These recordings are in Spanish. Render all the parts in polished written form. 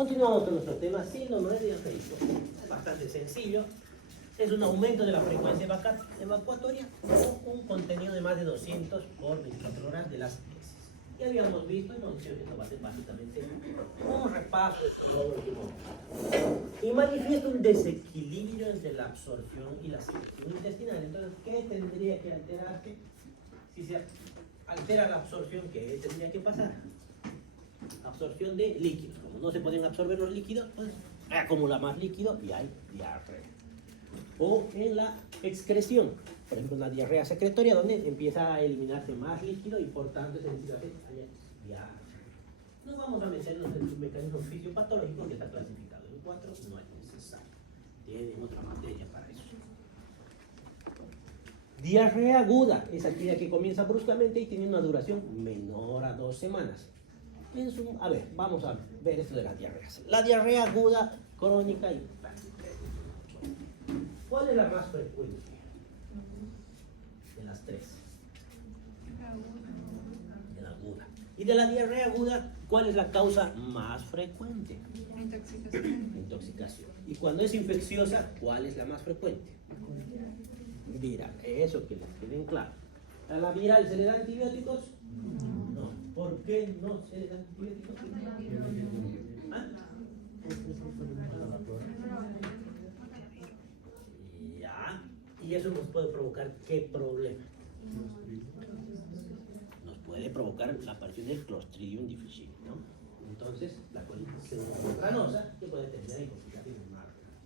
Continuamos con nuestro tema, síndrome de diarreico. Es bastante sencillo. Es un aumento de la frecuencia evacuatoria con un contenido de más de 200 por 24 horas de las heces. Ya habíamos visto, no sé, esto va a ser básicamente un repaso de todo el tiempo. Y manifiesta un desequilibrio entre la absorción y la secreción intestinal. Entonces, ¿qué tendría que alterarse? Si se altera la absorción, ¿qué tendría que pasar? Absorción de líquidos. Como no se pueden absorber los líquidos, pues acumula más líquido y hay diarrea. O en la excreción, por ejemplo, una diarrea secretoria, donde empieza a eliminarse más líquido y por tanto se necesita hacer diarrea. No vamos a meternos en su mecanismo fisiopatológico que está clasificado en 4, no es necesario. Tienen otra materia para eso. Diarrea aguda es aquella que comienza bruscamente y tiene una duración menor a 2 semanas. A ver, vamos a ver esto de las diarreas. La diarrea aguda, crónica y ¿cuál es la más frecuente de las tres? De la aguda. Y de la diarrea aguda, ¿cuál es la causa más frecuente? Intoxicación. Y cuando es infecciosa, ¿cuál es la más frecuente? Viral. Eso que les queden claro. ¿A la viral se le da antibióticos? No. ¿Por qué no se le da antibióticos? ¿Ah? Ya. ¿Y eso nos puede provocar qué problema? Nos puede provocar la aparición del Clostridium difficile, ¿no? Entonces, la colitis pseudomembranosa que puede terminar en complicaciones más graves.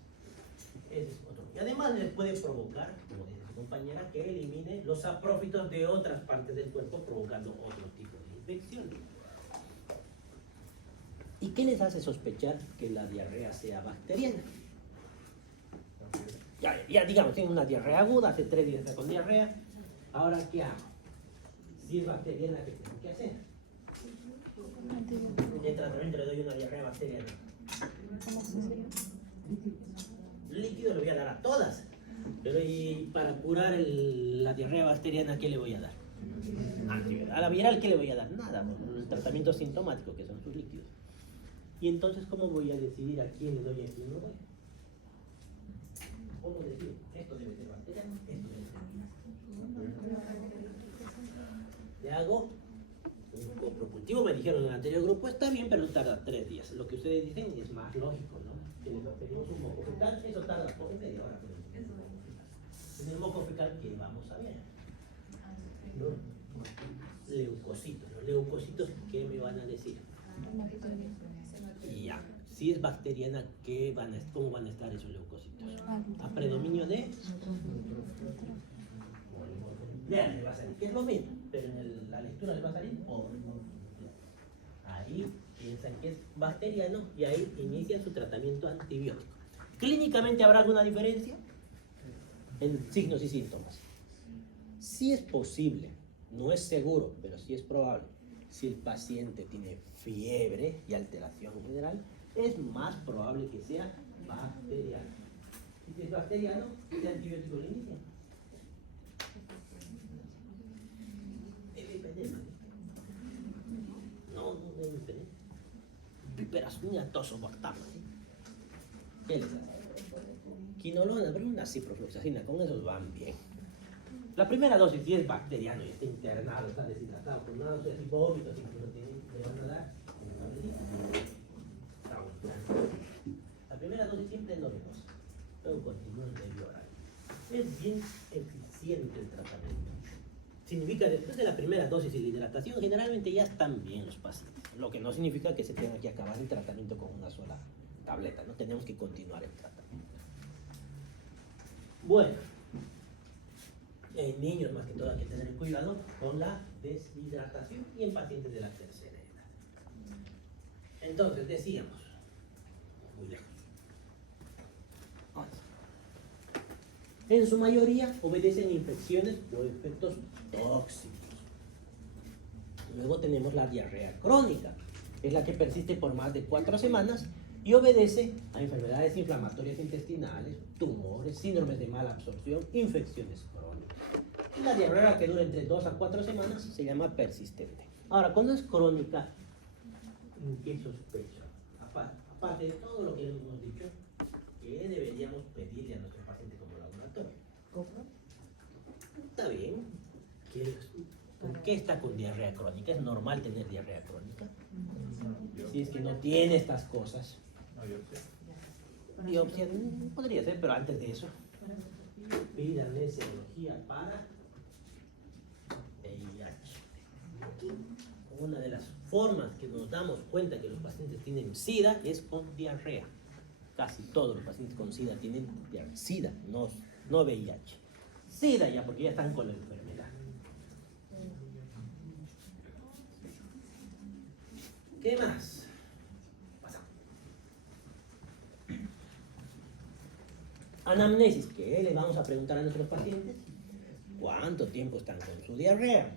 Ese es otro. Y además les puede provocar, como dice su compañera, que elimine los saprófitos de otras partes del cuerpo, provocando otro tipo de infección. ¿Y qué les hace sospechar que la diarrea sea bacteriana? Ya digamos, tiene una diarrea aguda, hace 3 días está con diarrea. Ahora, ¿qué hago? Si es bacteriana, ¿qué tengo que hacer? De tratamiento le doy una diarrea bacteriana. Líquido le voy a dar a todas. Pero y para curar la diarrea bacteriana, ¿qué le voy a dar? A la viral, ¿qué le voy a dar? Nada, el tratamiento sintomático, que son sus líquidos. Y entonces, ¿cómo voy a decidir a quién le doy y a quién no doy? ¿Cómo decir? Esto debe ser bacteriano, esto debe ser viral. Le hago un copropultivo, me dijeron en el anterior grupo, está bien, pero tarda 3 días. Lo que ustedes dicen es más lógico, ¿no? Que le pedimos un moco fecal, eso tarda por media hora. En el moco fecal, ¿qué vamos a ver? ¿No? Leucocitos. Los leucocitos, ¿qué me van a decir? Y ya, si es bacteriana, ¿cómo van a estar esos leucocitos? A predominio de polimorfo. Le va a salir, que es lo mismo, pero en la lectura le va a salir polimorfo. Ahí piensan que es bacteriano y ahí inician su tratamiento antibiótico. ¿Clínicamente habrá alguna diferencia? En signos y síntomas. Sí es posible, no es seguro, pero sí es probable. Si el paciente tiene fiebre y alteración general, es más probable que sea bacteriano. Y si es bacteriano, ¿qué antibiótico le inicia? No debe tener. Piperacina, tosobactam. ¿Qué les hace? Quinolona, pero una ciprofloxacina, con esos van bien. La primera dosis, si es bacteriano y está internado, está deshidratado, con náuseas y vómitos, incluso le van a dar la primera dosis siempre es novedosa, luego continúa en medio horario. Es bien eficiente el tratamiento. Significa después de la primera dosis y la hidratación, generalmente ya están bien los pacientes. Lo que no significa que se tenga que acabar el tratamiento con una sola tableta, no tenemos que continuar el tratamiento. Bueno, en niños más que todo hay que tener cuidado con la deshidratación y en pacientes de la tercera edad. Entonces decíamos, muy lejos. En su mayoría obedecen infecciones o efectos tóxicos. Luego tenemos la diarrea crónica, es la que persiste por más de 4 semanas y obedece a enfermedades inflamatorias intestinales, tumores, síndromes de mala absorción, infecciones crónicas. Y la diarrea que dura entre 2 a 4 semanas se llama persistente. Ahora, cuando es crónica, ¿en qué sospecho? aparte de todo lo que hemos dicho, ¿qué deberíamos pedirle a nuestro paciente como laboratorio? ¿Cómo? Está bien. ¿Por qué está con diarrea crónica? ¿Es normal tener diarrea crónica? Si es que no tiene estas cosas. Biopsia podría ser, pero antes de eso, pídanle serología para VIH. Una de las formas que nos damos cuenta que los pacientes tienen SIDA es con diarrea. Casi todos los pacientes con SIDA tienen SIDA, no VIH. SIDA ya, porque ya están con la enfermedad. ¿Qué más? Pasamos. Anamnesis, ¿qué le vamos a preguntar a nuestros pacientes? ¿Cuánto tiempo están con su diarrea?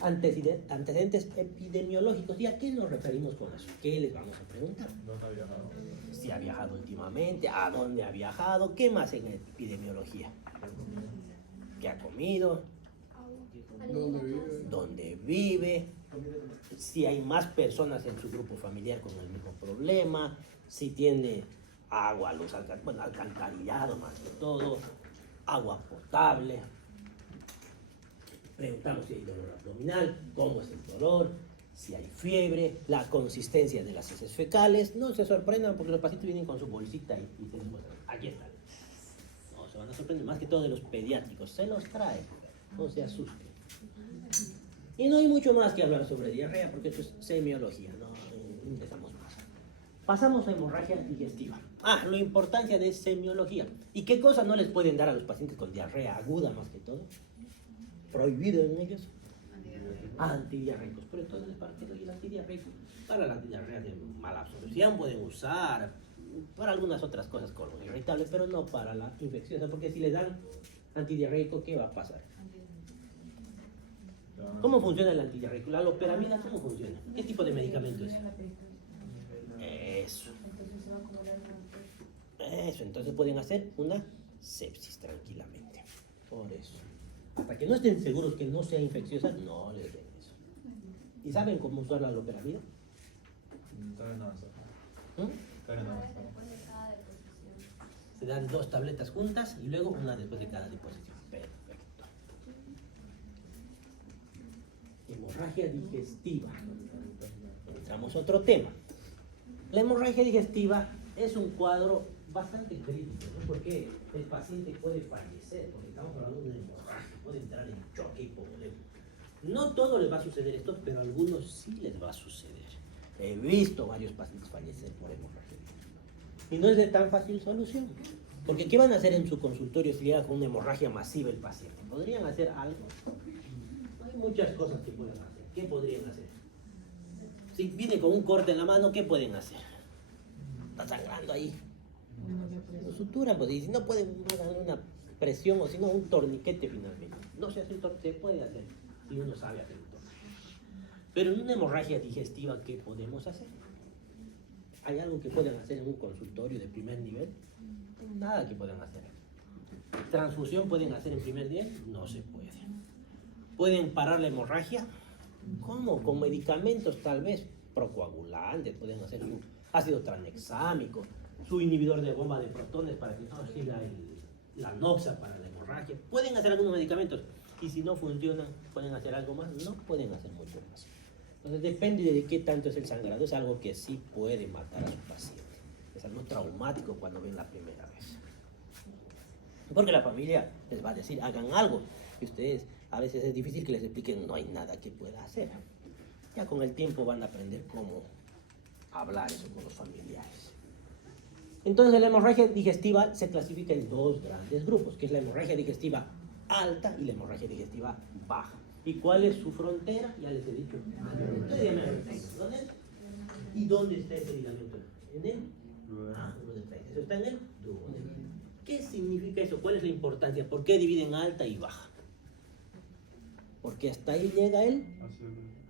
Antecedentes epidemiológicos. ¿Y a qué nos referimos con eso? ¿Qué les vamos a preguntar? ¿Dónde ha viajado? Si ha viajado últimamente, a dónde ha viajado, qué más en epidemiología. ¿Qué ha comido? ¿Dónde vive? Si hay más personas en su grupo familiar con el mismo problema, si tiene agua, luz, alcantarillado más que todo, agua potable. Preguntamos si hay dolor abdominal, cómo es el dolor, si hay fiebre, la consistencia de las heces fecales. No se sorprendan porque los pacientes vienen con su bolsita y se les muestran. Aquí están. No se van a sorprender, más que todo de los pediátricos. Se los trae, no se asusten. Y no hay mucho más que hablar sobre diarrea porque esto es semiología, no empezamos más. Pasamos a hemorragia digestiva. La importancia de semiología. ¿Y qué cosas no les pueden dar a los pacientes con diarrea aguda más que todo? Prohibido en ellos. Antidiarreicos. Pero entonces, ¿para qué doy el antidiarreico? Para la diarrea de mala absorción pueden usar, para algunas otras cosas colon irritable, pero no para la infecciosa, porque si le dan antidiarreico, ¿qué va a pasar? ¿Cómo funciona el antidiarreico? ¿La loperamida cómo funciona? ¿Qué tipo de medicamento es? Eso, entonces pueden hacer una sepsis tranquilamente. Por eso. Hasta que no estén seguros que no sea infecciosa, no les den eso. ¿Y saben cómo usar la loperamida? Se dan 2 tabletas juntas y luego una después de cada disposición. Perfecto. Hemorragia digestiva. Entramos a otro tema. La hemorragia digestiva es un cuadro bastante crítico, ¿no? Porque el paciente puede fallecer, porque estamos hablando de una hemorragia, puede entrar en choque hipovolémico. No todo les va a suceder esto, pero a algunos sí les va a suceder. He visto varios pacientes fallecer por hemorragia digestiva. Y no es de tan fácil solución. Porque ¿qué van a hacer en su consultorio si llega con una hemorragia masiva el paciente? ¿Podrían hacer algo? Hay muchas cosas que pueden hacer. ¿Qué podrían hacer? Si viene con un corte en la mano, ¿qué pueden hacer? Está sangrando ahí. Sutura, pues, y si no pueden hacer una presión o si no un torniquete finalmente. No se hace un torniquete, se puede hacer si uno sabe hacer un torniquete. Pero en una hemorragia digestiva, ¿qué podemos hacer? ¿Hay algo que puedan hacer en un consultorio de primer nivel? Nada que puedan hacer. ¿Transfusión pueden hacer en primer nivel? No se puede. ¿Pueden parar la hemorragia? ¿Cómo? Con medicamentos tal vez, procoagulantes, pueden hacer su ácido tranexámico, su inhibidor de bomba de protones para que no siga la noxa para la hemorragia. Pueden hacer algunos medicamentos y si no funcionan, ¿pueden hacer algo más? No pueden hacer mucho más. Entonces depende de qué tanto es el sangrado, es algo que sí puede matar a su paciente. Es algo traumático cuando ven la primera vez. Porque la familia les va a decir, hagan algo. Y ustedes, a veces es difícil que les expliquen, no hay nada que pueda hacer. Ya con el tiempo van a aprender cómo hablar eso con los familiares. Entonces la hemorragia digestiva se clasifica en 2 grandes grupos, que es la hemorragia digestiva alta y la hemorragia digestiva baja. ¿Y cuál es su frontera? Ya les he dicho. ¿Dónde es? ¿Y dónde está ese ligamento? ¿En el? Eso está en el duodeno. ¿Qué significa eso? ¿Cuál es la importancia? ¿Por qué dividen alta y baja? Porque hasta ahí llega el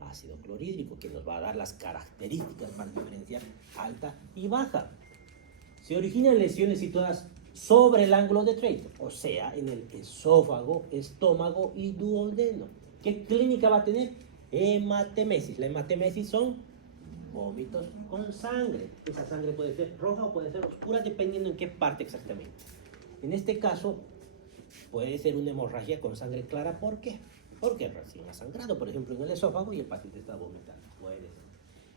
ácido clorhídrico, que nos va a dar las características para diferenciar alta y baja. Se originan lesiones situadas sobre el ángulo de Treito, o sea, en el esófago, estómago y duodeno. ¿Qué clínica va a tener? Hematemesis. La hematemesis son vómitos con sangre. Esa sangre puede ser roja o puede ser oscura dependiendo en qué parte exactamente. En este caso puede ser una hemorragia con sangre clara. ¿Por qué? Porque recién ha sangrado, por ejemplo, en el esófago y el paciente está vomitando.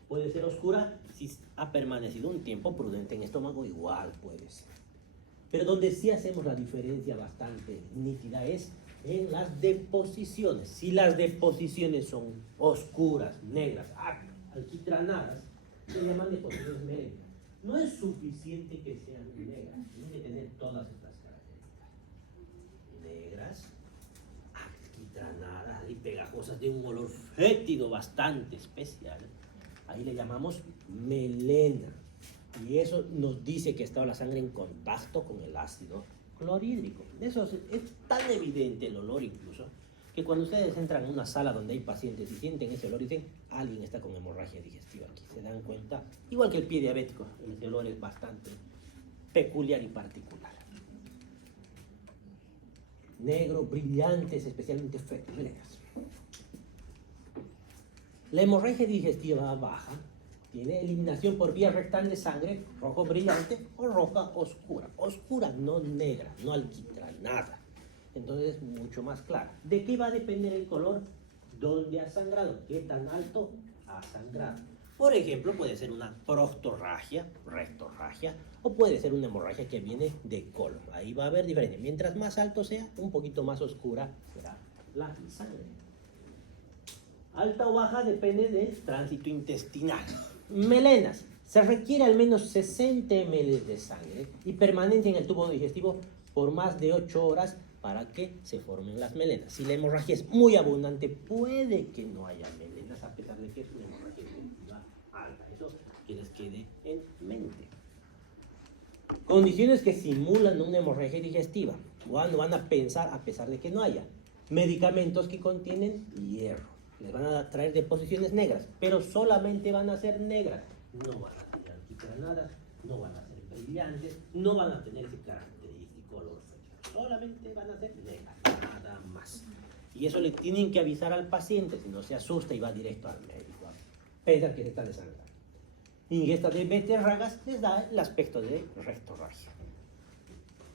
Puede ser oscura si ha permanecido un tiempo prudente en el estómago, igual puede ser. Pero donde sí hacemos la diferencia bastante nítida es en las deposiciones. Si las deposiciones son oscuras, negras, alquitranadas, se llaman deposiciones melénicas. No es suficiente que sean negras, tienen que tener todas estas características. Negras, alquitranadas y pegajosas de un olor fétido bastante especial. Ahí le llamamos melena. Y eso nos dice que está la sangre en contacto con el ácido clorhídrico. Eso es tan evidente el olor incluso, que cuando ustedes entran en una sala donde hay pacientes y sienten ese olor, dicen, alguien está con hemorragia digestiva aquí. Se dan cuenta, igual que el pie diabético, ese olor es bastante peculiar y particular. Negro, brillantes, especialmente fétidas. La hemorragia digestiva baja tiene eliminación por vía rectal de sangre, rojo brillante o roja oscura. Oscura, no negra, no alquitranada. Entonces, mucho más clara. ¿De qué va a depender el color? ¿Dónde ha sangrado? ¿Qué tan alto ha sangrado? Por ejemplo, puede ser una proctorragia, rectorragia, o puede ser una hemorragia que viene de colon. Ahí va a haber diferencia. Mientras más alto sea, un poquito más oscura será la sangre. Alta o baja depende del tránsito intestinal. Melenas. Se requiere al menos 60 ml de sangre y permanencia en el tubo digestivo por más de 8 horas para que se formen las melenas. Si la hemorragia es muy abundante, puede que no haya melenas, a pesar de que es una hemorragia digestiva alta. Eso que les quede en mente. Condiciones que simulan una hemorragia digestiva. Cuando van a pensar, a pesar de que no haya. Medicamentos que contienen hierro. Les van a traer deposiciones negras, pero solamente van a ser negras. No van a tener alquitranadas, no van a ser brillantes, no van a tener ese característico olor fétido. Solamente van a ser negras, nada más. Y eso le tienen que avisar al paciente, si no se asusta y va directo al médico. Pensar que se está desangrando. Ingesta de beterragas les da el aspecto de rectorragia.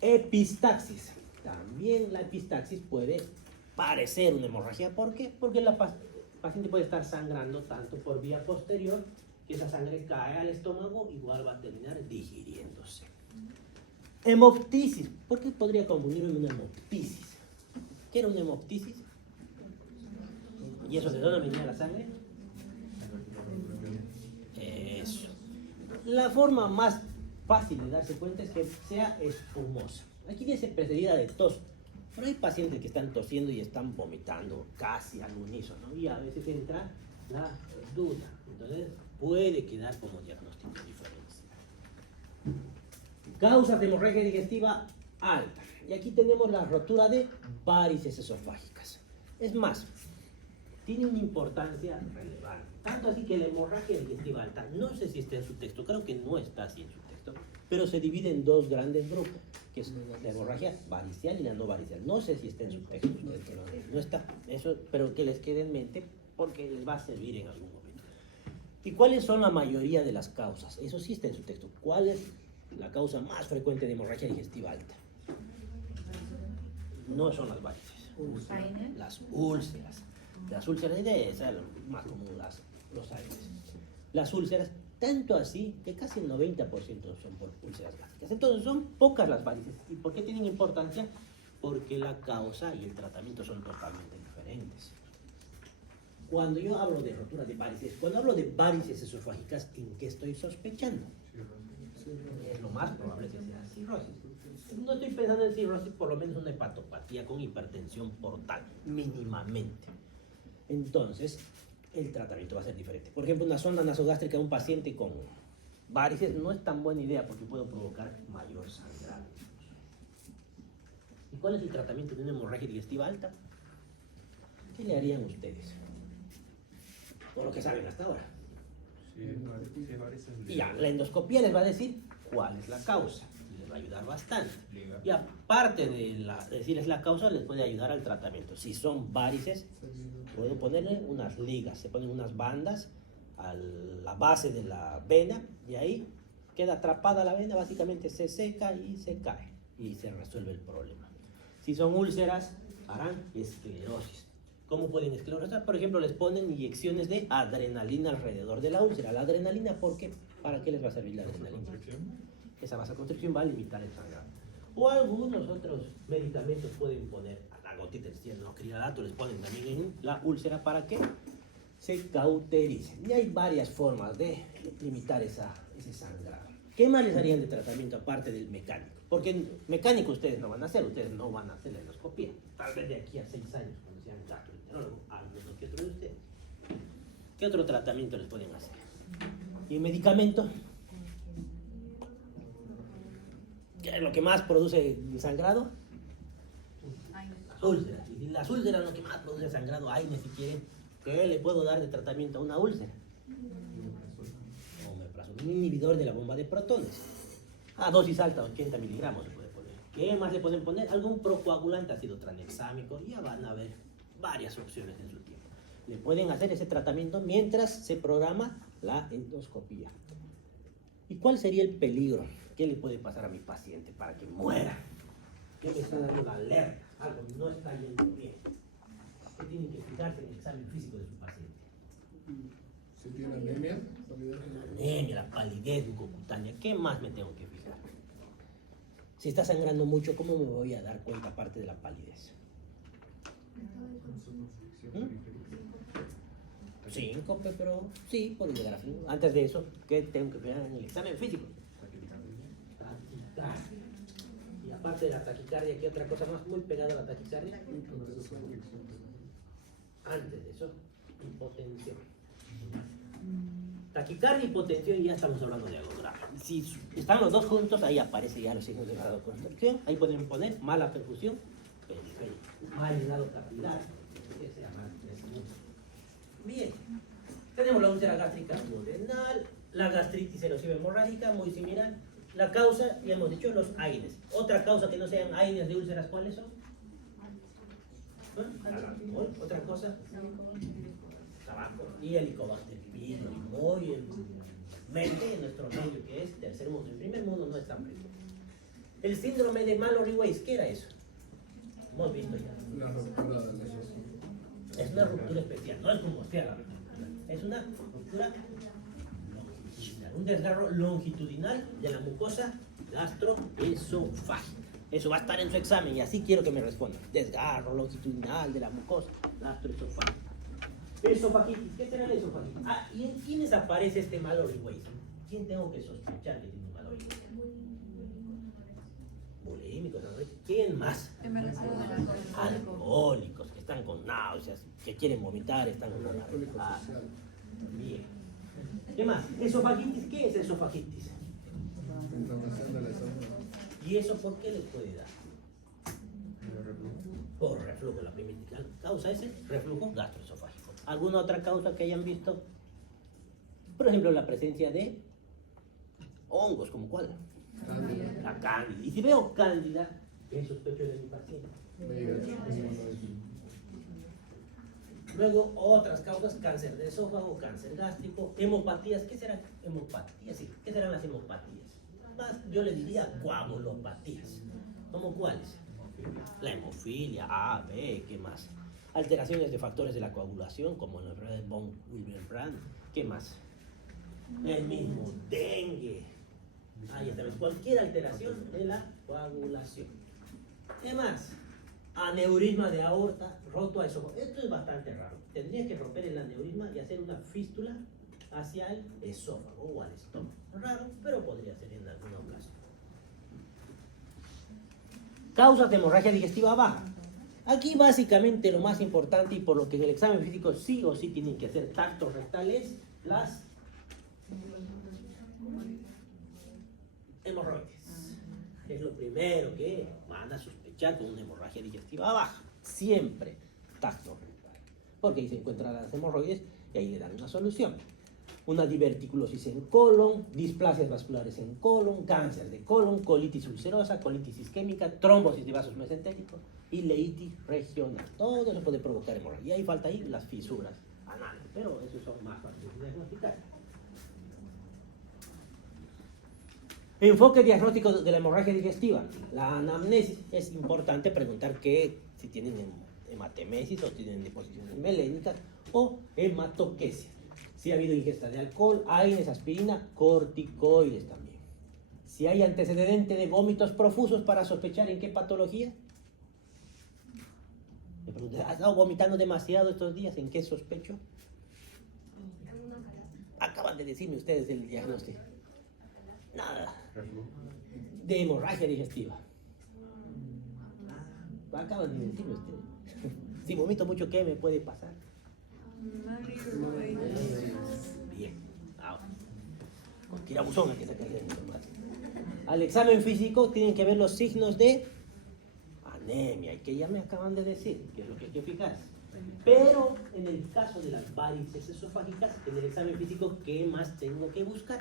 Epistaxis. También la epistaxis puede parecer una hemorragia. ¿Por qué? Porque la paciente puede estar sangrando tanto por vía posterior que esa sangre cae al estómago, igual va a terminar digiriéndose. Hemoptisis. ¿Por qué podría confundir una hemoptisis? ¿Qué era una hemoptisis? ¿Y eso de dónde venía la sangre? Eso. La forma más fácil de darse cuenta es que sea espumosa. Aquí dice precedida de tos. Pero hay pacientes que están tosiendo y están vomitando casi al unísono, y a veces entra la duda. Entonces puede quedar como diagnóstico diferencial. Causas de hemorragia digestiva alta. Y aquí tenemos la rotura de varices esofágicas. Es más, tiene una importancia relevante. Tanto así que la hemorragia digestiva alta, no sé si está en su texto, creo que no está así en su texto, pero se divide en dos grandes grupos, que es la hemorragia varicial y la no varicial. No sé si está en su texto, no está, eso, pero que les quede en mente porque les va a servir en algún momento. ¿Y cuáles son la mayoría de las causas? Eso sí está en su texto. ¿Cuál es la causa más frecuente de hemorragia digestiva alta? No son las varices, las úlceras. Las úlceras de esa es lo más común, los aires. Las úlceras, tanto así que casi el 90% son por úlceras gástricas. Entonces son pocas las varices. ¿Y por qué tienen importancia? Porque la causa y el tratamiento son totalmente diferentes. Cuando yo hablo de rotura de varices, cuando hablo de varices esofágicas, ¿en qué estoy sospechando? Es lo más probable que sea cirrosis. No estoy pensando en cirrosis, por lo menos una hepatopatía con hipertensión portal, mínimamente. Entonces, el tratamiento va a ser diferente. Por ejemplo, una sonda nasogástrica de un paciente con varices no es tan buena idea porque puede provocar mayor sangrado. ¿Y cuál es el tratamiento de una hemorragia digestiva alta? ¿Qué le harían ustedes? Por lo que saben hasta ahora. Y ya, la endoscopía les va a decir cuál es la causa. Les va a ayudar bastante. Y aparte de decirles la causa, les puede ayudar al tratamiento. Si son varices, puedo ponerle unas ligas. Se ponen unas bandas a la base de la vena y ahí queda atrapada la vena, básicamente se seca y se cae y se resuelve el problema. Si son úlceras, harán esclerosis. ¿Cómo pueden esclerosar? Por ejemplo, les ponen inyecciones de adrenalina alrededor de la úlcera. ¿La adrenalina por qué? ¿Para qué les va a servir la adrenalina? Esa vasoconstricción va a limitar el sangrado. O algunos otros medicamentos pueden poner, la gotita de cianocrilato les ponen también en la úlcera para que se cauterice. Y hay varias formas de limitar ese sangrado. ¿Qué más les harían de tratamiento aparte del mecánico? Porque mecánico ustedes no van a hacer, ustedes no van a hacer la endoscopía. Tal vez de aquí a 6 años, cuando sean gastroenterólogo, algunos que otros de ustedes. ¿Qué otro tratamiento les pueden hacer? ¿Y el medicamento? ¿Qué es lo que más produce sangrado? Las úlceras. Y las úlceras lo que más produce sangrado, AINE si quieren. ¿Qué le puedo dar de tratamiento a una úlcera? Omeprazol, un inhibidor de la bomba de protones. A dosis alta, 80 miligramos se puede poner. ¿Qué más le pueden poner? Algún procoagulante, ácido tranexámico. Ya van a ver varias opciones en su tiempo. Le pueden hacer ese tratamiento mientras se programa la endoscopía. ¿Y cuál sería el peligro? ¿Qué le puede pasar a mi paciente para que muera? ¿Qué me está dando la alerta? Algo no está yendo bien. ¿Qué tienen que fijarse en el examen físico de su paciente? Si tiene anemia, Anemia, la palidez bucocutánea. ¿Qué más me tengo que fijar? Si está sangrando mucho, ¿cómo me voy a dar cuenta aparte de la palidez? Síncope, pero sí, puede llegar a fin. Antes de eso, ¿qué tengo que fijar en el examen físico? Taquicardia. Y aparte de la taquicardia, ¿qué otra cosa más muy pegada a la taquicardia? Antes de eso, hipotensión. Taquicardia y hipotensión, ya estamos hablando de algo grave. Si están los dos juntos, ahí aparece ya los signos de vasoconstricción. Ahí pueden poner mala perfusión periférica, mal llenado capilar. Bien, tenemos la úlcera gástrica duodenal, la gastritis erosiva hemorrágica, muy similar. La causa, ya hemos dicho, los AINES. Otra causa que no sean AINES de úlceras, ¿cuáles son? Alcohol. Otra cosa, tabaco y helicobacter muy en mente en nuestro medio, que es tercer mundo. El primer mundo no es tan frío. El síndrome de Mallory-Weiss, ¿qué era eso? Hemos visto ya. la ruptura de esos. Es una ruptura especial, no es como sea la ruptura. Es una ruptura longitudinal, un desgarro longitudinal de la mucosa gastroesofágica. Eso va a estar en su examen y así quiero que me respondan. Desgarro longitudinal de la mucosa gastroesofágica. Esofagitis, ¿qué será la esofagitis? ¿Y en quiénes aparece este Mallory-Weiss? ¿Quién tengo que sospechar que tiene un Mallory-Weiss? Bulímicos, ¿no? ¿Quién más? Alcohólicos, que están con náuseas, que quieren vomitar, están con una... Bien. ¿Qué más? ¿Esofagitis? ¿Qué es esofagitis? Inflamación del esófago. ¿Y eso por qué les puede dar? Por reflujo, la principal causa es el reflujo gastroesofágico. ¿Alguna otra causa que hayan visto? Por ejemplo, la presencia de hongos, ¿como cuál? Cándida. La cándida. Y si veo cándida, ¿qué sospecho de mi paciente? Luego, otras causas, cáncer de esófago, cáncer gástrico, hemopatías. ¿Qué serán hemopatías? Sí, ¿qué serán las hemopatías? Más, yo le diría coagulopatías. ¿Cómo cuáles? La hemofilia, A, B, ¿qué más? Alteraciones de factores de la coagulación, como la enfermedad de von Willebrand. ¿Qué más? El mismo dengue. Ahí está, cualquier alteración de la coagulación. ¿Qué más? Aneurisma de aorta, roto a esófago. Esto es bastante raro. Tendría que romper el aneurisma y hacer una fístula hacia el esófago o al estómago. Raro, pero podría ser en alguna ocasión. Causas de hemorragia digestiva baja. Aquí básicamente lo más importante y por lo que en el examen físico sí o sí tienen que hacer tactos rectales, las hemorroides. Es lo primero que van a sospechar con una hemorragia digestiva baja. Siempre tacto rectal. Porque ahí se encuentran las hemorroides y ahí le dan una solución. Una diverticulosis en colon, displasias vasculares en colon, cáncer de colon, colitis ulcerosa, colitis isquémica, trombosis de vasos mesentéricos y leitis regional. Todo eso puede provocar hemorragia. Y ahí falta ahí las fisuras anales. pero esos son más fáciles de diagnosticar. Enfoque diagnóstico de la hemorragia digestiva. La anamnesis es importante preguntar si tienen hematemesis o tienen deposiciones melénicas o hematoquesia. Si ha habido ingesta de alcohol, AINES, aspirina, corticoides también. Si hay antecedente de vómitos profusos para sospechar en qué patología. Me pregunté, ¿has estado vomitando demasiado estos días? ¿En qué sospecho? Acaban de decirme ustedes el diagnóstico. Nada. De hemorragia digestiva. Acaban de decirme ustedes. Si vomito mucho, ¿qué me puede pasar? Bien. Ahora. Con tirabuzón hay que sacarle el tomate. Al examen físico tienen que ver los signos de anemia, y que ya me acaban de decir, que es lo que hay que fijarse. Pero en el caso de las varices esofágicas, en el examen físico, ¿qué más tengo que buscar?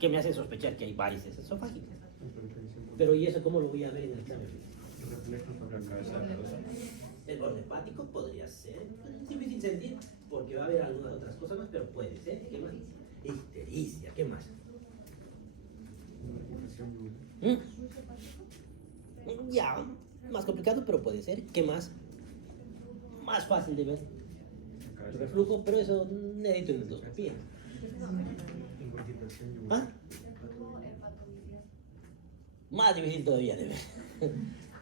¿Qué me hace sospechar que hay varices esofágicas? Pero ¿y eso cómo lo voy a ver en el examen físico? Reflejo sobre la cabeza. El borde hepático podría ser, es difícil sentir, porque va a haber algunas otras cosas más, pero puede ser. ¿Qué más? Ictericia, ¿qué más? Ya, más complicado, pero puede ser. ¿Qué más? Más fácil de ver. El reflujo, pero eso necesito una endoscopía. ¿Ah? Más difícil todavía de ver.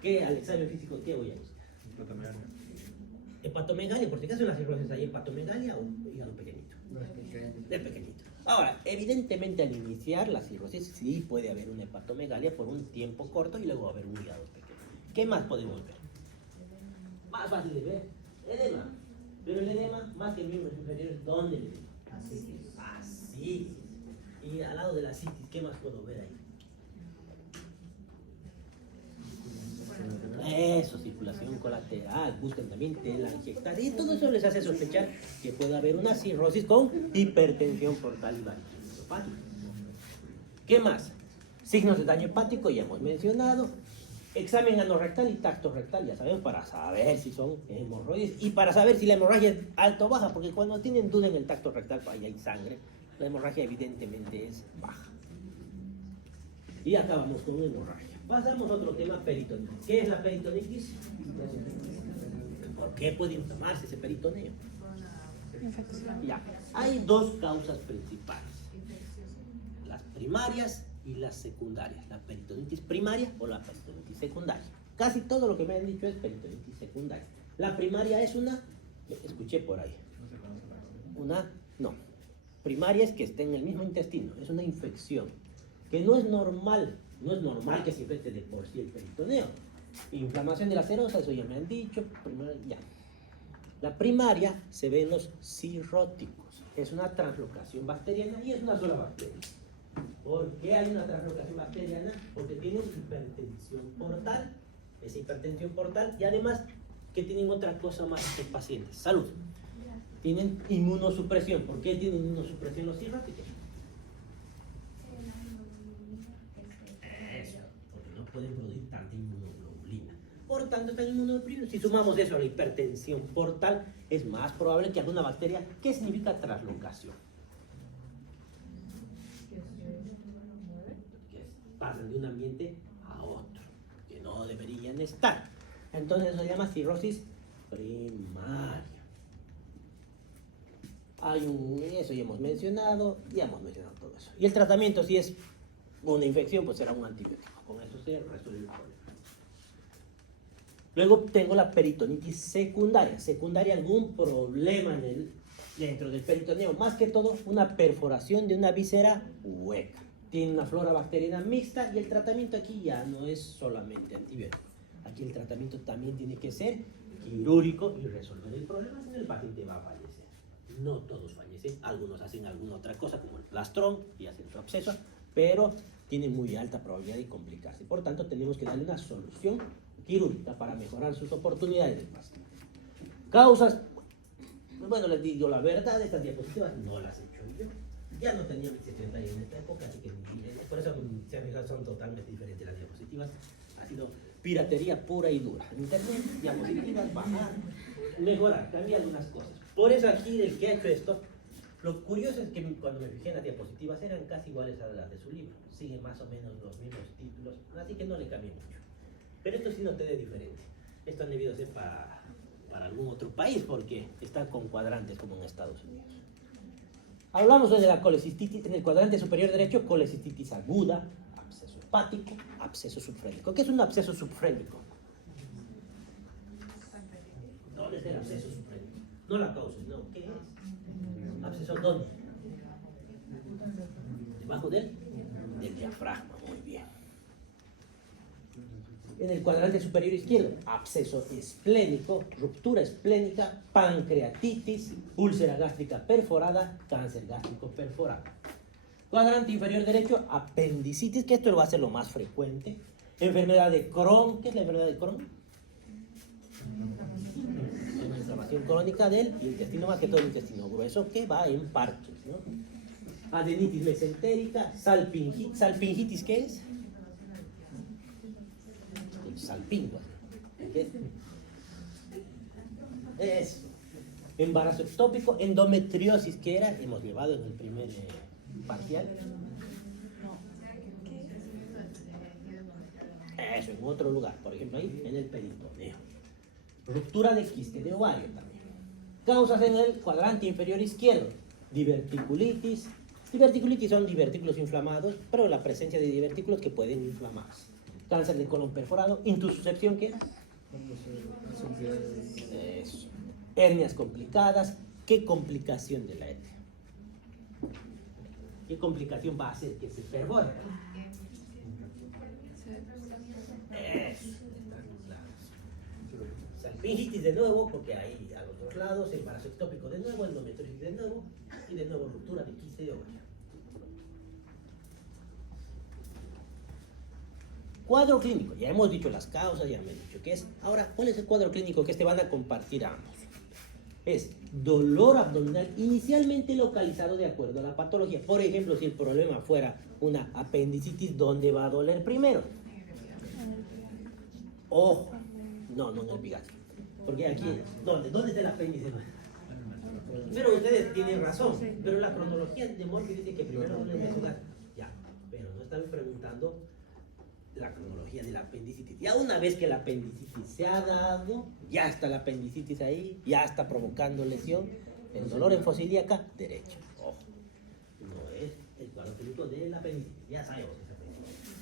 ¿Qué al examen físico qué voy a buscar? Hepatomegalia, por si acaso en las cirrosis hay hepatomegalia o hígado pequeñito. Es pequeñito. Ahora, evidentemente al iniciar la cirrosis sí puede haber una hepatomegalia por un tiempo corto y luego va a haber un hígado pequeño. ¿Qué más podemos ver? Más fácil de ver. Edema. Pero el edema, más que el miembro inferior, ¿dónde le veo? Así. Y al lado de la citis, ¿qué más puedo ver ahí? Eso, circulación colateral, buscan también telangiectasia, y todo eso les hace sospechar que puede haber una cirrosis con hipertensión portal y varices esofágicas. ¿Qué más? Signos de daño hepático, ya hemos mencionado. Examen anorrectal y tacto rectal, ya sabemos, para saber si son hemorroides y para saber si la hemorragia es alta o baja, porque cuando tienen duda en el tacto rectal, ahí hay sangre, la hemorragia evidentemente es baja. Y acabamos con hemorragia. Pasamos a otro tema, peritonitis. ¿Qué es la peritonitis? ¿Por qué puede inflamarse ese peritoneo? Ya, hay dos causas principales. Las primarias y las secundarias. La peritonitis primaria o la peritonitis secundaria. Casi todo lo que me han dicho es peritonitis secundaria. La primaria es una, escuché por ahí. No. Primaria es que esté en el mismo intestino, es una infección, que no es normal que se infecte de por sí el peritoneo. Inflamación de la serosa, eso ya me han dicho, ya. La primaria se ve en los cirróticos, es una translocación bacteriana y es una sola bacteria. ¿Por qué hay una translocación bacteriana? Porque tienen hipertensión portal, es hipertensión portal, y además que tienen otra cosa más que pacientes, salud. Tienen inmunosupresión. ¿Por qué tienen inmunosupresión los cirróticos? Eso, porque no pueden producir tanta inmunoglobulina. Por tanto, esta inmunoglobulina, si sumamos eso a la hipertensión portal, es más probable que alguna bacteria. ¿Qué significa translocación? Que pasan de un ambiente a otro, que no deberían estar. Entonces eso se llama cirrosis primaria. Eso ya hemos mencionado todo eso. Y el tratamiento, si es una infección, pues será un antibiótico. Con eso se resuelve el problema. Luego tengo la peritonitis secundaria. Secundaria, algún problema dentro del peritoneo. Más que todo, una perforación de una víscera hueca. Tiene una flora bacteriana mixta y el tratamiento aquí ya no es solamente antibiótico. Aquí el tratamiento también tiene que ser quirúrgico y resolver el problema, si no el paciente va a fallecer. No todos fallecen, algunos hacen alguna otra cosa como el plastrón y hacen su absceso, pero tienen muy alta probabilidad de complicarse. Por tanto, tenemos que darle una solución quirúrgica para mejorar sus oportunidades del paciente. Causas, bueno, les digo la verdad, estas diapositivas no las he hecho yo. Ya no tenía mis 70 años en esta época, así que por eso se han fijado, son totalmente diferentes las diapositivas. Ha sido piratería pura y dura. Internet, diapositivas, bajar, mejorar, cambiar algunas cosas. Por eso aquí del que ha hecho esto, lo curioso es que cuando me fijé en las diapositivas eran casi iguales a las de su libro. Siguen más o menos los mismos títulos, así que no le cambié mucho. Pero esto sí noté de diferente. Esto han debido ser para algún otro país porque están con cuadrantes como en Estados Unidos. Hablamos de la colecistitis en el cuadrante superior derecho, colecistitis aguda, absceso hepático, absceso subfrénico. ¿Qué es un absceso subfrénico? ¿Dónde está el absceso subfrénico? No la causa, no. ¿Qué es? ¿Absceso dónde? ¿Debajo del diafragma? Muy bien. En el cuadrante superior izquierdo, absceso esplénico, ruptura esplénica, pancreatitis, úlcera gástrica perforada, cáncer gástrico perforado. Cuadrante inferior derecho, apendicitis, que esto va a ser lo más frecuente. Enfermedad de Crohn, ¿qué es la enfermedad de Crohn? Una inflamación crónica del intestino, más que todo el intestino grueso, que va en parches, ¿no? Adenitis mesentérica, salpingitis, ¿qué es? Salpingua. ¿Qué es? Embarazo ectópico, endometriosis, que era, hemos llevado en el primer parcial. Eso, en otro lugar, por ejemplo ahí, en el peritoneo. Ruptura de quiste de ovario también. Causas en el cuadrante inferior izquierdo, diverticulitis. Diverticulitis son divertículos inflamados, pero la presencia de divertículos que pueden inflamarse. Cáncer de colon perforado, intususcepción, ¿qué era? Eso. Hernias complicadas. ¿Qué complicación de la hernia? ¿Qué complicación va a hacer que se perfore? Eso. Salpingitis de nuevo, porque ahí a los dos lados, embarazo ectópico de nuevo, endometriosis de nuevo, y de nuevo ruptura de quiste de ovario. Cuadro clínico, ya hemos dicho las causas, ya me he dicho qué es. Ahora, ¿cuál es el cuadro clínico que van a compartir ambos? Es dolor abdominal inicialmente localizado de acuerdo a la patología. Por ejemplo, si el problema fuera una apendicitis, ¿dónde va a doler primero? Ojo, no en el epigastrio. Porque aquí, ¿dónde está el apéndice? Pero ustedes tienen razón, pero la cronología de Morphy dice que primero duele el mesogasto. Ya, pero no están preguntando la cronología de la apendicitis. Ya una vez que la apendicitis se ha dado, ya está la apendicitis ahí, ya está provocando lesión, el dolor en fosa ilíaca derecha. Ojo, no es el cuadro clínico de la apendicitis, ya sabemos que es apendicitis.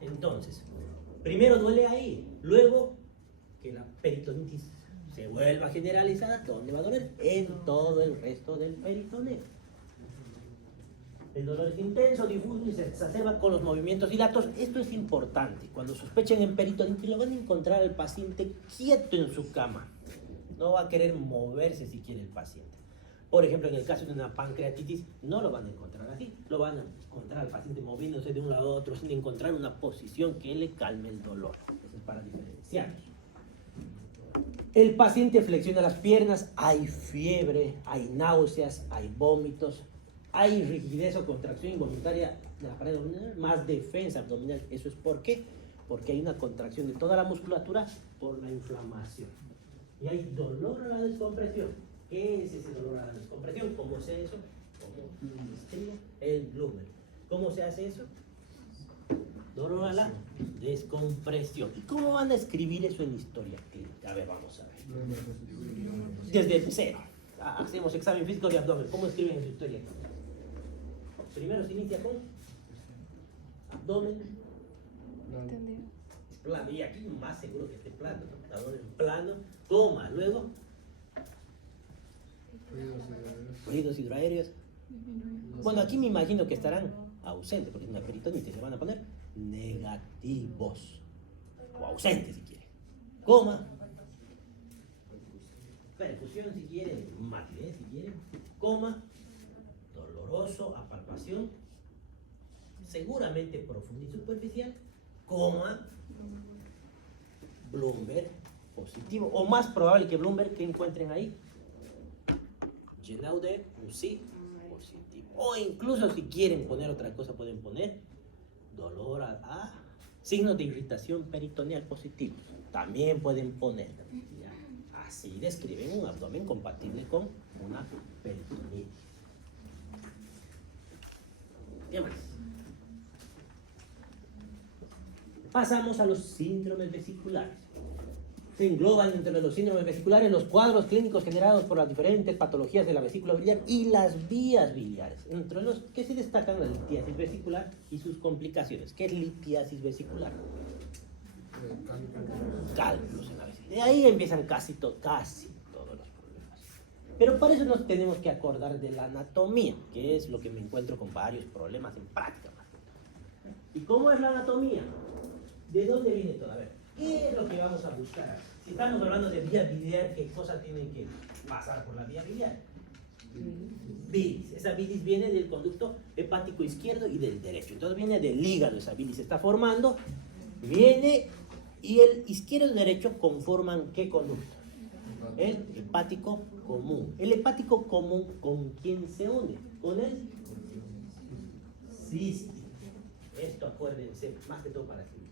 Entonces, primero duele ahí, luego que la peritonitis se vuelva generalizada, ¿dónde va a doler? En todo el resto del peritoneo. El dolor es intenso, difuso y se exacerba con los movimientos dilatos. Esto es importante. Cuando sospechen en peritonitis, lo van a encontrar al paciente quieto en su cama. No va a querer moverse si quiere el paciente. Por ejemplo, en el caso de una pancreatitis, no lo van a encontrar así. Lo van a encontrar al paciente moviéndose de un lado a otro sin encontrar una posición que le calme el dolor. Eso es para diferenciarlos. El paciente flexiona las piernas, hay fiebre, hay náuseas, hay vómitos. Hay rigidez o contracción involuntaria de la pared abdominal, más defensa abdominal. ¿Eso es por qué? Porque hay una contracción de toda la musculatura por la inflamación. Y hay dolor a la descompresión. ¿Qué es ese dolor a la descompresión? ¿Cómo se hace eso? ¿Cómo escribe el Blumer? ¿Cómo se hace eso? Dolor a la descompresión. ¿Y cómo van a escribir eso en historia clínica? A ver, vamos a ver. Desde cero. Hacemos examen físico de abdomen. ¿Cómo escriben en su historia clínica? Primero se inicia con abdomen plano, y aquí más seguro que esté plano, ¿no? Abdomen plano, coma, luego fluidos hidroaéreos. Bueno, aquí me imagino que estarán ausentes, porque es una peritonitis, se van a poner negativos o ausentes si quieren. Coma, perfusión si quieren, matidez si quieren, coma, doloroso, apalpación, seguramente profunda y superficial, coma, Bloomberg positivo, o más probable que Bloomberg, que encuentren ahí, Genaude, UCI positivo, o incluso si quieren poner otra cosa, pueden poner dolor a Signos de irritación peritoneal positivos. También pueden poner. ¿Ya? Así describen un abdomen compatible con una peritonitis. ¿Qué más? Pasamos a los síndromes vesiculares. Se engloban entre los síndromes vesiculares los cuadros clínicos generados por las diferentes patologías de la vesícula biliar y las vías biliares, entre los que se destacan la litiasis vesicular y sus complicaciones. ¿Qué es litiasis vesicular? Cálculos en la vesícula. De ahí empiezan casi todos los problemas. Pero para eso nos tenemos que acordar de la anatomía, que es lo que me encuentro con varios problemas en práctica. ¿Y cómo es la anatomía? ¿De dónde viene todo? A ver, ¿qué es lo que vamos a buscar? Si estamos hablando de vía biliar, ¿qué cosas tienen que pasar por la vía biliar? Bilis. Esa bilis viene del conducto hepático izquierdo y del derecho. Entonces viene del hígado, esa bilis se está formando, viene y el izquierdo y el derecho conforman ¿qué conducto? El hepático común. El hepático común, ¿con quién se une? Con el cístico. Esto acuérdense, más que todo para cirugía.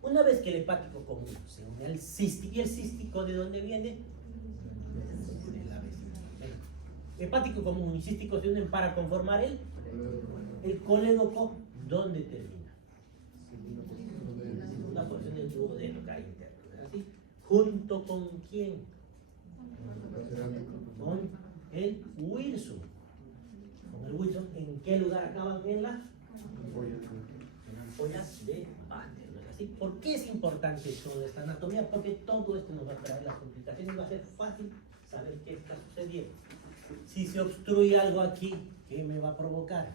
Una vez que el hepático común se une al cístico, ¿y el cístico de dónde viene? De la vesícula. Hepático común y cístico se unen para conformar el colédoco. ¿Dónde termina? Una porción del duodeno que hay interno. ¿Así? ¿Junto con quién? Con el Wilson. Con el Wilson, ¿en qué lugar acaban? En las ampollas de Vater. ¿Por qué es importante toda esta anatomía? Porque todo esto nos va a traer las complicaciones y va a ser fácil saber qué está sucediendo. Si se obstruye algo aquí, ¿qué me va a provocar?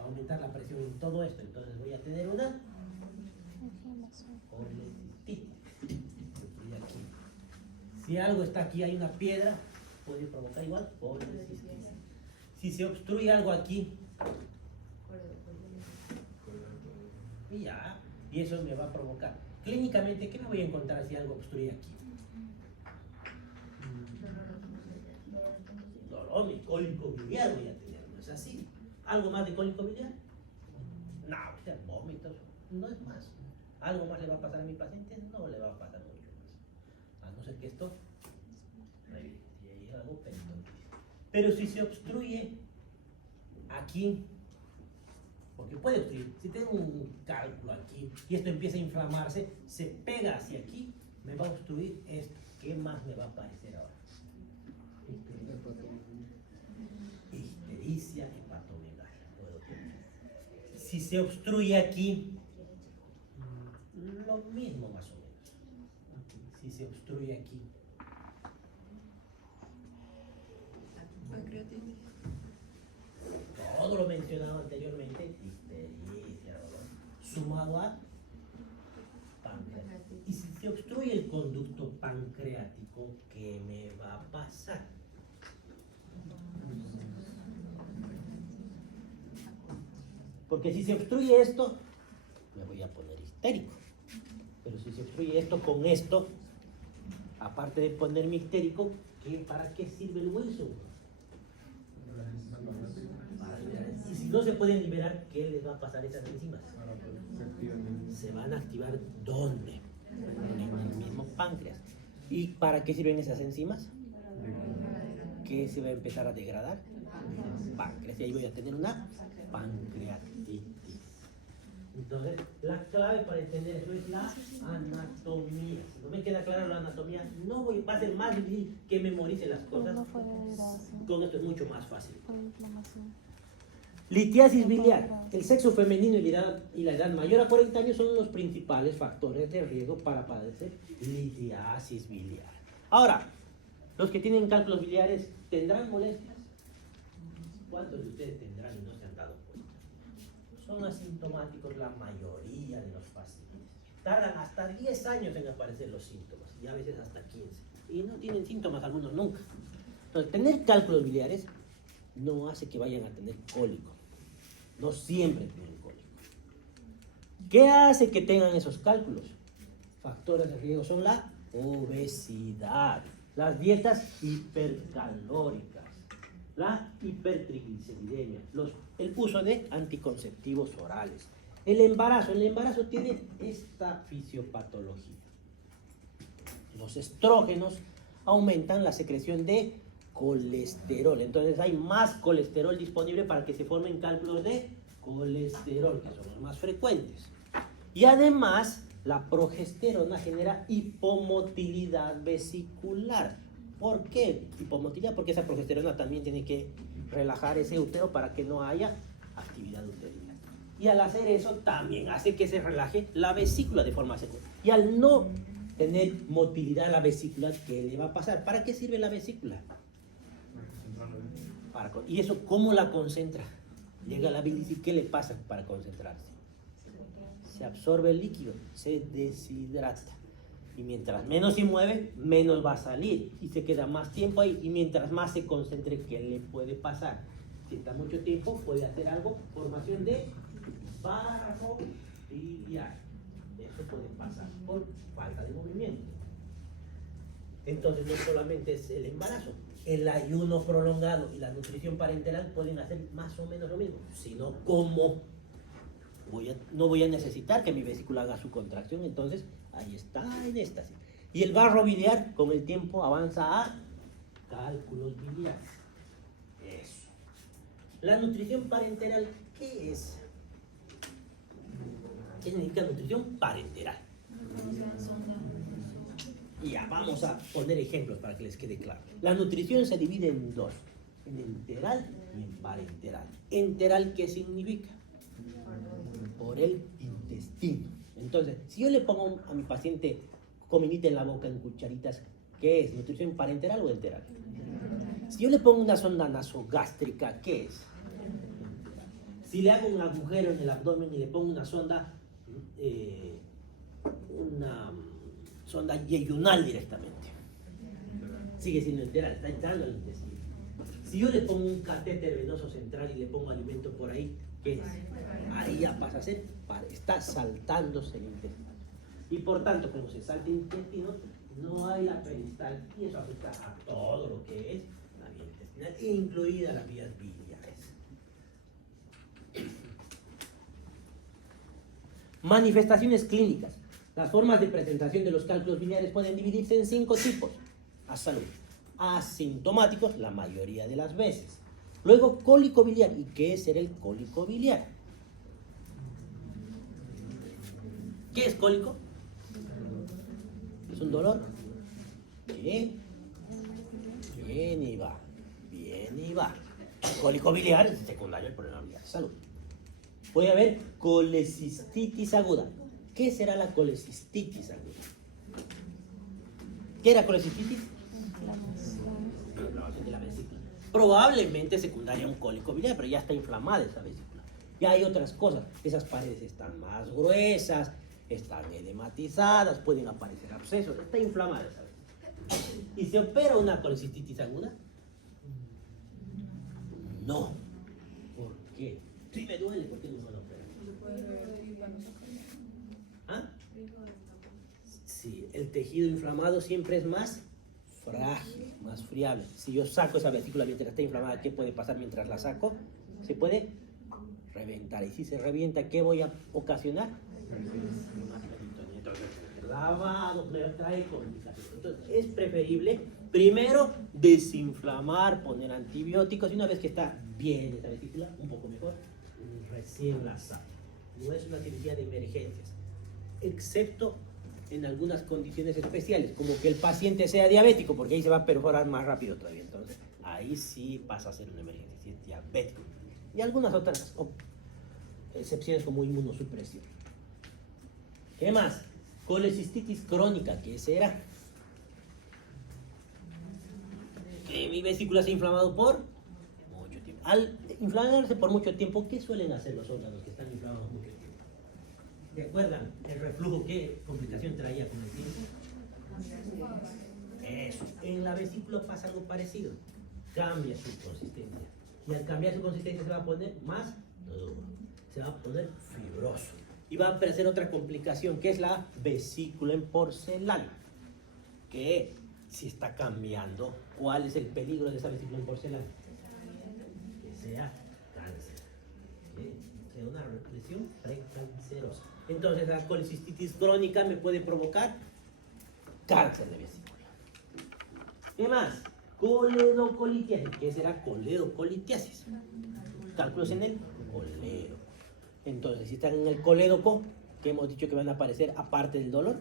Aumentar la presión en todo esto. Entonces voy a tener una colecistitis. Si algo está aquí, hay una piedra, puede provocar igual colecistitis. Si se obstruye algo aquí, y eso me va a provocar. Clínicamente, ¿qué me voy a encontrar si algo obstruye aquí? Dolor y cólico biliar voy a tener, ¿no es así? ¿Algo más de cólico biliar? No, o sea, vómitos, no es más. ¿Algo más le va a pasar a mi paciente? No le va a pasar mucho más. A no ser que esto y algo peritonitis. Pero si se obstruye aquí, porque puede obstruir, si tengo un cálculo aquí y esto empieza a inflamarse, se pega hacia aquí, me va a obstruir esto. ¿Qué más me va a aparecer ahora? Ictericia hepatomegalia. Si se obstruye aquí, lo mismo más o menos. Si se obstruye aquí, pancreatitis. Todo lo mencionado anteriormente, ictericia, sumado a pancreatitis. Y si se obstruye el conducto pancreático, ¿qué me va a pasar? Porque si se obstruye esto, me voy a poner histérico. Pero si se obstruye esto con esto, aparte de ponerme histérico, ¿para qué sirve el hueso? Para liberar. Y si no se pueden liberar, ¿qué les va a pasar a esas enzimas? Se van a activar ¿dónde? En el mismo páncreas. ¿Y para qué sirven esas enzimas? ¿Qué se va a empezar a degradar? Páncreas. Y ahí voy a tener una pancreatitis. Entonces, la clave para entender eso es la anatomía. Si no me queda clara la anatomía, va a ser más difícil que memorice las cosas. Con esto es mucho más fácil. Litiasis biliar. El sexo femenino y la edad mayor a 40 años son los principales factores de riesgo para padecer litiasis biliar. Ahora, los que tienen cálculos biliares, ¿tendrán molestias? ¿Cuántos de ustedes tendrán y no se han dado cuenta? Son asintomáticos la mayoría de los pacientes. Tardan hasta 10 años en aparecer los síntomas y a veces hasta 15. Y no tienen síntomas algunos nunca. Entonces, tener cálculos biliares no hace que vayan a tener cólico. No siempre tienen cólico. ¿Qué hace que tengan esos cálculos? Factores de riesgo son la obesidad, las dietas hipercalóricas, la hipertrigliceridemia, el uso de anticonceptivos orales. El embarazo tiene esta fisiopatología. Los estrógenos aumentan la secreción de colesterol, entonces hay más colesterol disponible para que se formen cálculos de colesterol, que son los más frecuentes. Y además, la progesterona genera hipomotilidad vesicular. ¿Por qué hipomotilidad? Porque esa progesterona también tiene que relajar ese útero para que no haya actividad uterina. Y al hacer eso también hace que se relaje la vesícula de forma secundaria. Y al no tener motilidad la vesícula, ¿qué le va a pasar? ¿Para qué sirve la vesícula? ¿Y eso cómo la concentra? Llega la bilis y ¿qué le pasa para concentrarse? Se absorbe el líquido, se deshidrata. Y mientras menos se mueve, menos va a salir. Y se queda más tiempo ahí. Y mientras más se concentre, ¿qué le puede pasar? Si está mucho tiempo, puede hacer algo, formación de barro biliar. Eso puede pasar por falta de movimiento. Entonces no solamente es el embarazo, el ayuno prolongado y la nutrición parenteral pueden hacer más o menos lo mismo, sino como no voy a necesitar que mi vesícula haga su contracción, entonces ahí está en éxtasis. Y el barro biliar con el tiempo avanza a cálculos biliares. Eso. La nutrición parenteral, ¿qué es? ¿Qué significa nutrición parenteral? Y ya vamos a poner ejemplos para que les quede claro. La nutrición se divide en dos, en enteral y en parenteral. Enteral, ¿qué significa? Por el intestino. Entonces, si yo le pongo a mi paciente comidita en la boca en cucharitas, ¿qué es? ¿Nutrición parenteral o enteral? Si yo le pongo una sonda nasogástrica, ¿qué es? Si le hago un agujero en el abdomen y le pongo una sonda yeyunal directamente, sigue siendo enteral, está entrando al intestino. Si yo le pongo un catéter venoso central y le pongo alimento por ahí, ¿qué es? Ahí ya pasa a ser, está saltándose el intestino. Y por tanto, como se salta el intestino, no hay la peristalsis y eso afecta a todo lo que es la vía intestinal, incluida las vías biliares. Manifestaciones clínicas. Las formas de presentación de los cálculos biliares pueden dividirse en 5 tipos. A salud. Asintomáticos, la mayoría de las veces. Luego, cólico biliar. ¿Y qué es ser el cólico biliar? ¿Qué es cólico? ¿Es un dolor? ¿Qué? Bien y va. Bien y va. Cólico biliar es secundario al problema biliar de salud. Puede haber colecistitis aguda. ¿Qué será la colecistitis aguda? ¿Qué era colecistitis? Inflamación de la vesícula. Probablemente secundaria a un cólico biliar, pero ya está inflamada esa vesícula. Ya hay otras cosas. Esas paredes están más gruesas, están edematizadas, pueden aparecer abscesos. Está inflamada esa vesícula. ¿Y se opera una colecistitis aguda? No. ¿Por qué? Sí me duele, ¿por qué no lo opera? ¿Ah? Sí, el tejido inflamado siempre es más frágil, más friable. Si yo saco esa vesícula mientras está inflamada, ¿qué puede pasar mientras la saco? Se puede reventar. Y si se revienta, ¿qué voy a ocasionar? Entonces, lavado trae complicaciones. Entonces, es preferible primero desinflamar, poner antibióticos, y una vez que está bien esa vesícula, un poco mejor, recién la saco. No es una cirugía de emergencias, excepto en algunas condiciones especiales, como que el paciente sea diabético, porque ahí se va a perforar más rápido todavía. Entonces, ahí sí pasa a ser una emergencia, si es diabético. Y algunas otras excepciones como inmunosupresión. ¿Qué más? Colecistitis crónica, ¿qué será? Que mi vesícula se ha inflamado por mucho tiempo. Al inflamarse por mucho tiempo, ¿qué suelen hacer los órganos que están inflamados mucho tiempo? ¿Recuerdan el reflujo qué complicación traía con el tiempo? Eso. En la vesícula pasa algo parecido. Cambia su consistencia. Y al cambiar su consistencia se va a poner más duro. Se va a poner fibroso. Y va a aparecer otra complicación, que es la vesícula en porcelana. Que si está cambiando, ¿cuál es el peligro de esa vesícula en porcelana? sea cáncer. Sea una lesión precancerosa. Entonces la colecistitis crónica me puede provocar cáncer de vesícula. ¿Qué más? Coledocolitiasis. ¿Qué será coledocolitiasis? Cálculos en el coledo. Entonces, si están en el colédoco, ¿qué hemos dicho que van a aparecer aparte del dolor?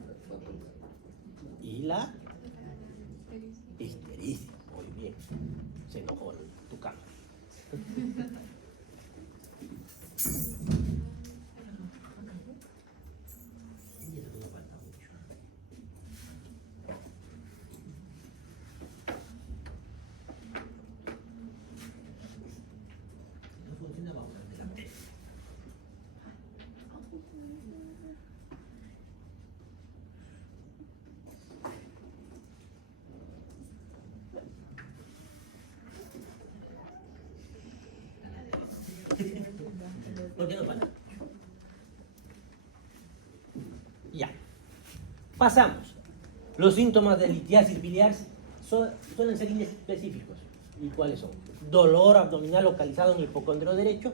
Y la histericia. Muy bien. Se enojó tu cama. Y eso no falta mucho. No funciona, vamos a hacer la test. ¿Por qué no falta? Ya. Pasamos. Los síntomas de litiasis biliar suelen ser inespecíficos. ¿Y cuáles son? Dolor abdominal localizado en el hipocondrio derecho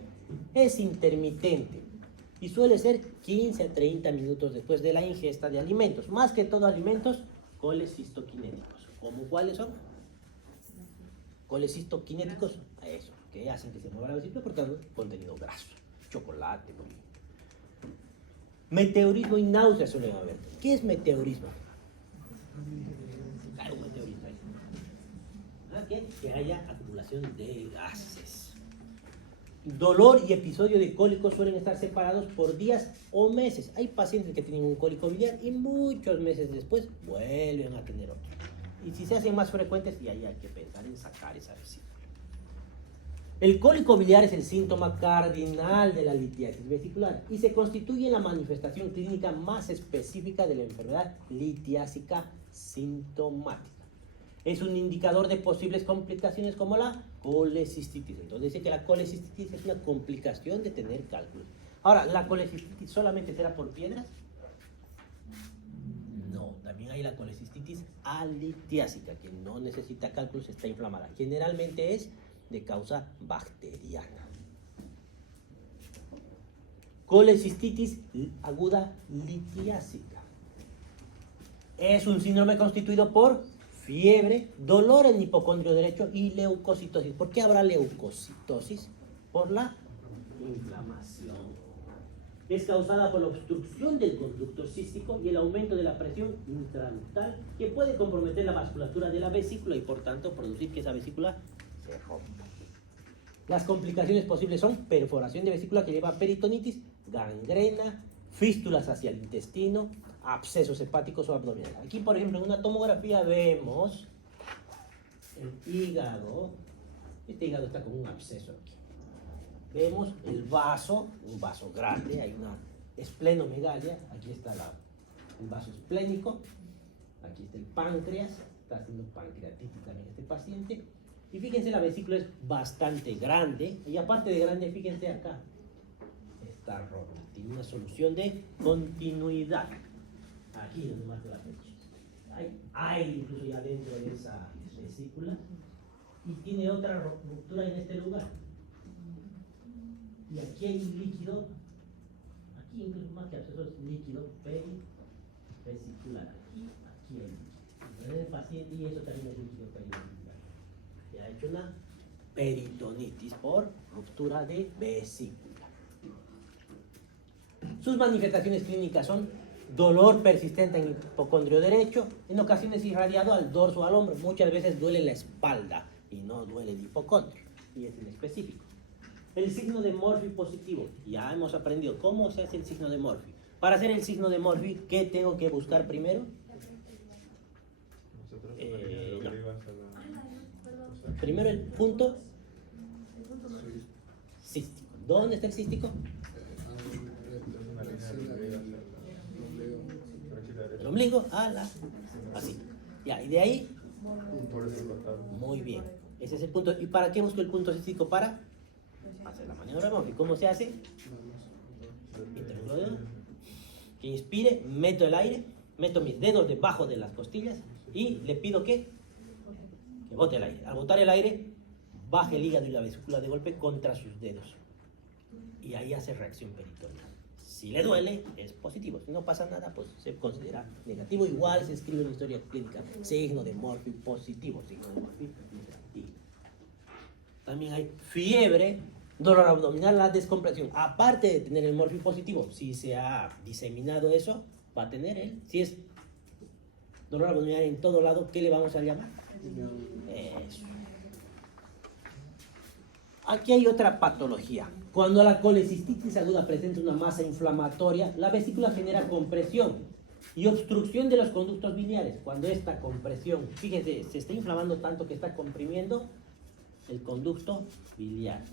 es intermitente y suele ser 15 a 30 minutos después de la ingesta de alimentos, más que todo alimentos colecistoquinéticos. ¿Cómo cuáles son? Colecistoquinéticos, eso, que hacen que se mueva la vesícula, por tanto, contenido graso, chocolate, por ejemplo. Meteorismo y náuseas suelen haber. ¿Qué es meteorismo? Hay un meteorismo ahí. Que haya acumulación de gases. Dolor y episodio de cólicos suelen estar separados por días o meses. Hay pacientes que tienen un cólico biliar y muchos meses después vuelven a tener otro. Y si se hacen más frecuentes, y ahí hay que pensar en sacar esa vesícula. El cólico biliar es el síntoma cardinal de la litiasis vesicular y se constituye en la manifestación clínica más específica de la enfermedad litiásica sintomática. Es un indicador de posibles complicaciones como la colecistitis. Entonces dice que la colecistitis es una complicación de tener cálculos. Ahora, ¿la colecistitis solamente será por piedras? No, también hay la colecistitis alitiásica, que no necesita cálculos, está inflamada. Generalmente es de causa bacteriana. Colecistitis aguda litiásica. Es un síndrome constituido por fiebre, dolor en el hipocondrio derecho y leucocitosis. ¿Por qué habrá leucocitosis? Por la inflamación. Es causada por la obstrucción del conducto cístico y el aumento de la presión intraductal que puede comprometer la vasculatura de la vesícula y por tanto producir que esa vesícula se rompa. Las complicaciones posibles son perforación de vesícula que lleva a peritonitis, gangrena, fístulas hacia el intestino, abscesos hepáticos o abdominales. Aquí, por ejemplo, en una tomografía vemos el hígado. Este hígado está con un absceso aquí. Vemos el vaso, un vaso grande, hay una esplenomegalia, aquí está el vaso esplénico, aquí está el páncreas, está haciendo pancreatitis también este paciente. Y fíjense, la vesícula es bastante grande, y aparte de grande, fíjense acá, está rota, tiene una solución de continuidad. Aquí donde marca la fecha. Hay aire incluso ya dentro de esa vesícula, y tiene otra ruptura en este lugar. Y aquí hay líquido, aquí incluso más que absceso es líquido perivesicular. Aquí hay líquido. En el paciente, y eso también es líquido perivesicular. Se ha hecho una peritonitis por ruptura de vesícula. Sus manifestaciones clínicas son dolor persistente en el hipocondrio derecho, en ocasiones irradiado al dorso o al hombro. Muchas veces duele la espalda y no duele el hipocondrio, y es inespecífico. El signo de Murphy positivo. Ya hemos aprendido cómo se hace el signo de Murphy. Para hacer el signo de Murphy, ¿qué tengo que buscar primero? No. Primero el punto cístico. ¿Dónde está el cístico? El ombligo a la... así. Ya, y de ahí... Muy bien. Ese es el punto. ¿Y para qué busco el punto cístico? Para hacer la maniobra de Murphy. ¿Cómo se hace? Que inspire, meto el aire, meto mis dedos debajo de las costillas y le pido que bote el aire. Al botar el aire, baja el hígado y la vesícula de golpe contra sus dedos. Y ahí hace reacción peritoneal. Si le duele, es positivo. Si no pasa nada, pues se considera negativo. Igual se escribe en la historia clínica, signo de Murphy positivo, signo de Murphy negativo. También hay fiebre, dolor abdominal, la descompresión. Aparte de tener el Murphy positivo, si se ha diseminado eso, va a tener él. Si es dolor abdominal en todo lado, ¿qué le vamos a llamar? Eso. Aquí hay otra patología. Cuando la colecistitis aguda presenta una masa inflamatoria, la vesícula genera compresión y obstrucción de los conductos biliares. Cuando esta compresión, fíjense, se está inflamando tanto que está comprimiendo el conducto biliar.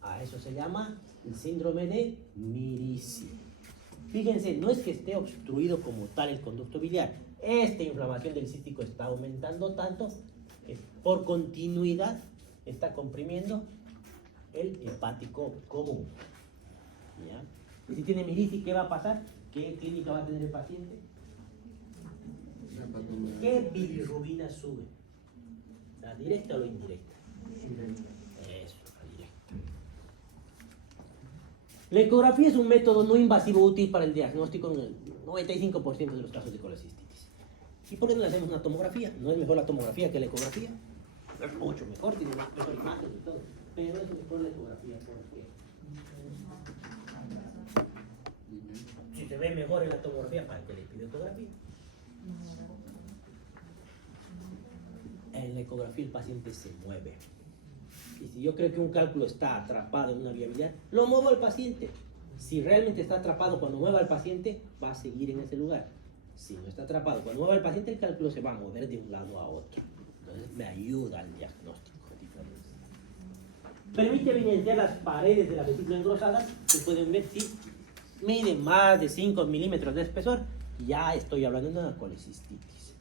A eso se llama el síndrome de Mirici. Fíjense, no es que esté obstruido como tal el conducto biliar. Esta inflamación del cístico está aumentando tanto que por continuidad está comprimiendo el hepático común. ¿Ya? Y si tiene Mirici, ¿qué va a pasar? ¿Qué clínica va a tener el paciente? ¿Qué bilirrubina sube? ¿La directa o la indirecta? Eso, la directa. La ecografía es un método no invasivo útil para el diagnóstico en el 95% de los casos de colecistitis. ¿Y por qué no le hacemos una tomografía? ¿No es mejor la tomografía que la ecografía? Es mucho mejor, tiene mejor imagen y todo. Pero es mejor la ecografía porque si se ve mejor en la tomografía, ¿para qué le pide ecografía? En la ecografía el paciente se mueve. Y si yo creo que un cálculo está atrapado en una vía biliar, lo muevo al paciente. Si realmente está atrapado, cuando mueva al paciente, va a seguir en ese lugar. Si no está atrapado, cuando mueva al paciente, el cálculo se va a mover de un lado a otro. Entonces me ayuda al diagnóstico. Permite evidenciar las paredes de la vesícula engrosadas, que pueden ver si miden más de 5 milímetros de espesor. Ya estoy hablando de una colecistitis.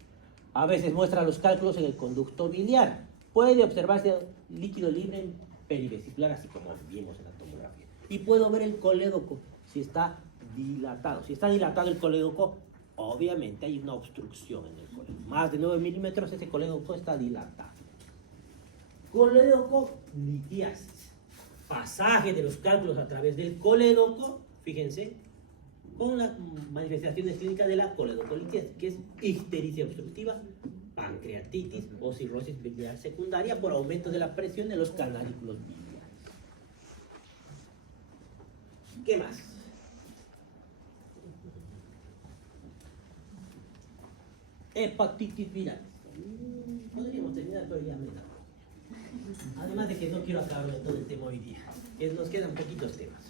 A veces muestra los cálculos en el conducto biliar. Puede observarse líquido libre en perivesicular, así como vimos en la tomografía. Y puedo ver el colédoco, si está dilatado. Si está dilatado el colédoco, obviamente hay una obstrucción en el colédoco. Más de 9 milímetros, ese colédoco está dilatado. Colédoco litiasis. Pasaje de los cálculos a través del colédoco, fíjense, con las manifestaciones clínicas de la coledocolitis, que es ictericia obstructiva, pancreatitis o cirrosis biliar secundaria por aumento de la presión de los canalículos biliares. ¿Qué más? Hepatitis viral. Podríamos terminar, pero ya me da. Además de que no quiero acabar todo el tema hoy día, que nos quedan poquitos temas.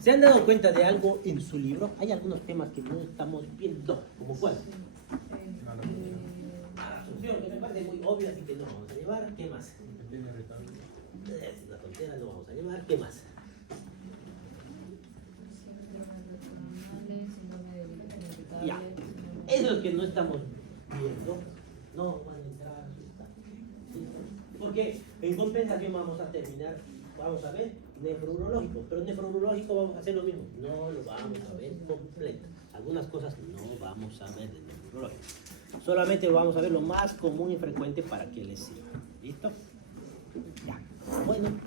¿Se han dado cuenta de algo en su libro? Hay algunos temas que no estamos viendo, ¿como cuál? Asunción, que me parece muy obvio, así que no vamos a llevar. ¿Qué más? Es una tontera, no vamos a llevar. ¿Qué más? Ya, esos que no estamos viendo, no van a entrar. Porque en compensación vamos a terminar, vamos a ver nefrourológico, pero nefrourológico vamos a hacer lo mismo, no lo vamos a ver completo. Algunas cosas no vamos a ver de nefrourológico, solamente vamos a ver lo más común y frecuente para que les sirva. ¿Listo? Ya, bueno.